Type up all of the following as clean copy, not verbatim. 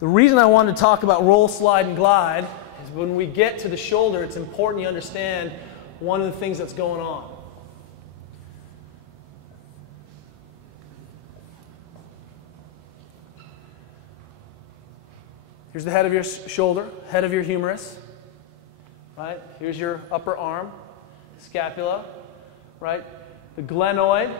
The reason I wanted to talk about roll, slide, and glide is when we get to the shoulder, it's important you understand one of the things that's going on. Here's the head of your shoulder, head of your humerus, right? Here's your upper arm, scapula, right? The glenoid,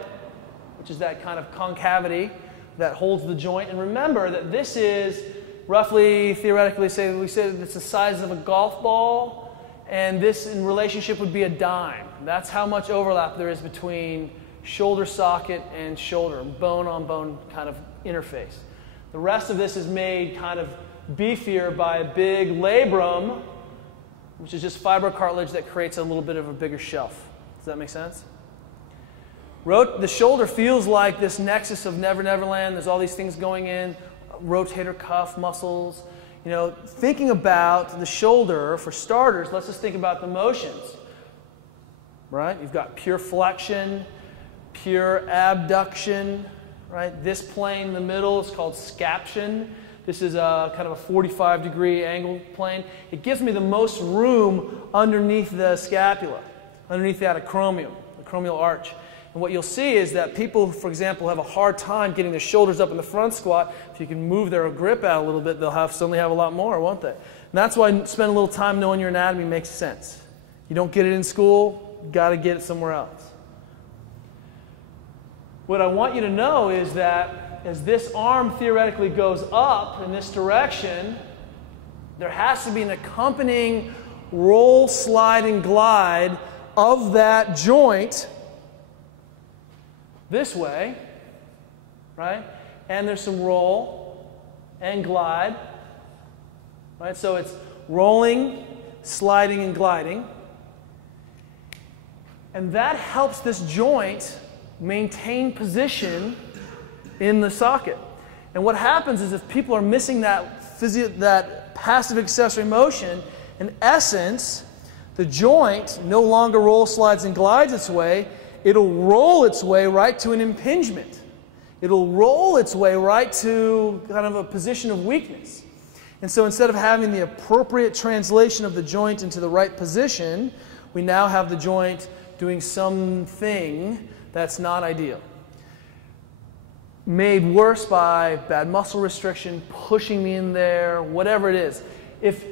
which is that kind of concavity that holds the joint. And remember that this is roughly, theoretically, we said it's the size of a golf ball, and this in relationship would be a dime. That's how much overlap there is between shoulder socket and shoulder, bone-on-bone kind of interface. The rest of this is made kind of beefier by a big labrum, which is just fibrocartilage that creates a little bit of a bigger shelf. Does that make sense? The shoulder feels like this nexus of Never Never Land. There's all these things going in, rotator cuff muscles. You know, thinking about the shoulder, for starters, let's just think about the motions. Right? You've got pure flexion, pure abduction. Right? This plane in the middle is called scaption. This is a kind of a 45-degree angle plane. It gives me the most room underneath the scapula, underneath that acromion, the acromial arch. And what you'll see is that people, for example, have a hard time getting their shoulders up in the front squat. If you can move their grip out a little bit, they'll suddenly have a lot more, won't they? And that's why spending a little time knowing your anatomy makes sense. You don't get it in school, you've got to get it somewhere else. What I want you to know is that as this arm theoretically goes up in this direction, there has to be an accompanying roll, slide, and glide of that joint this way, right? And there's some roll and glide, right? So it's rolling, sliding, and gliding. And that helps this joint maintain position in the socket. And what happens is if people are missing that passive accessory motion, in essence, the joint no longer rolls, slides, and glides its way. It'll roll its way right to an impingement. It'll roll its way right to kind of a position of weakness. And so instead of having the appropriate translation of the joint into the right position, we now have the joint doing something that's not ideal. Made worse by bad muscle restriction, pushing me in there, whatever it is. If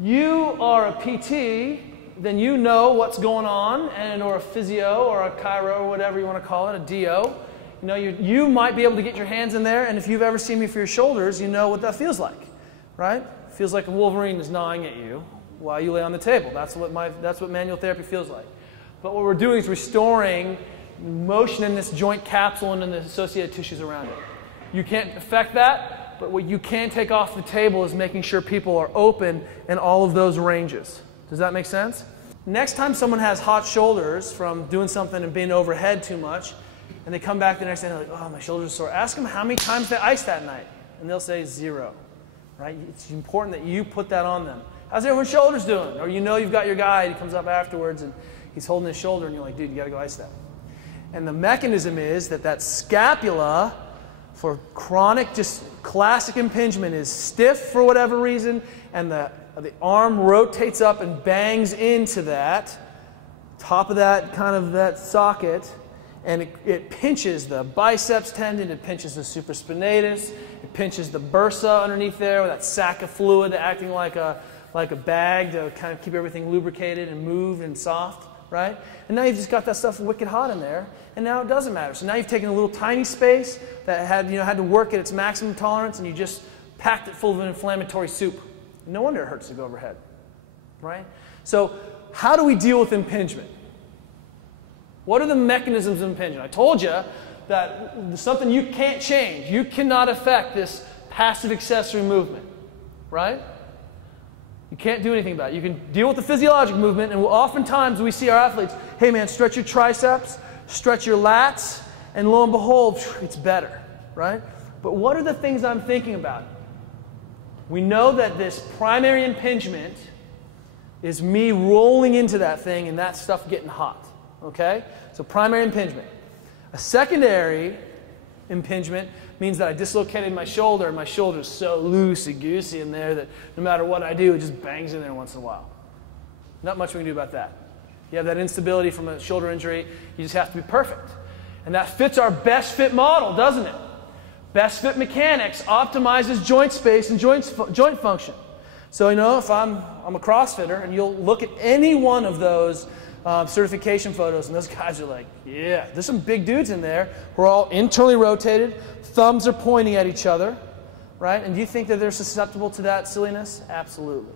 you are a PT, then you know what's going on, or a physio, or a chiro, or whatever you want to call it, a DO. You know, you might be able to get your hands in there, and if you've ever seen me for your shoulders, you know what that feels like, right? It feels like a Wolverine is gnawing at you while you lay on the table. That's what manual therapy feels like. But what we're doing is restoring motion in this joint capsule and in the associated tissues around it. You can't affect that, but what you can take off the table is making sure people are open in all of those ranges. Does that make sense? Next time someone has hot shoulders from doing something and being overhead too much, and they come back the next day and they're like, oh, my shoulders are sore. Ask them how many times they iced that night, and they'll say 0. Right? It's important that you put that on them. How's everyone's shoulders doing? Or you know you've got your guy, he comes up afterwards and he's holding his shoulder, and you're like, dude, you got to go ice that. And the mechanism is that scapula for chronic, just classic impingement is stiff for whatever reason, and the arm rotates up and bangs into that, top of that kind of that socket, and it pinches the biceps tendon, it pinches the supraspinatus, it pinches the bursa underneath there with that sac of fluid acting like a bag to kind of keep everything lubricated and moved and soft. Right? And now you've just got that stuff wicked hot in there, and now it doesn't matter. So now you've taken a little tiny space that had to work at its maximum tolerance, and you just packed it full of an inflammatory soup. No wonder it hurts to go overhead. Right? So how do we deal with impingement? What are the mechanisms of impingement? I told you that something you can't change. You cannot affect this passive accessory movement. Right? You can't do anything about it. You can deal with the physiologic movement, and oftentimes we see our athletes, hey man, stretch your triceps, stretch your lats, and lo and behold, it's better, right? But what are the things I'm thinking about? We know that this primary impingement is me rolling into that thing and that stuff getting hot, okay? So primary impingement. A secondary impingement means that I dislocated my shoulder, and my shoulder's so loosey-goosey in there that no matter what I do, it just bangs in there once in a while. Not much we can do about that. You have that instability from a shoulder injury, you just have to be perfect. And that fits our best fit model, doesn't it? Best fit mechanics optimizes joint space and joint function. So, you know, if I'm a CrossFitter, and you'll look at any one of those certification photos, and those guys are like, yeah, there's some big dudes in there who are all internally rotated, thumbs are pointing at each other, right? And do you think that they're susceptible to that silliness? Absolutely.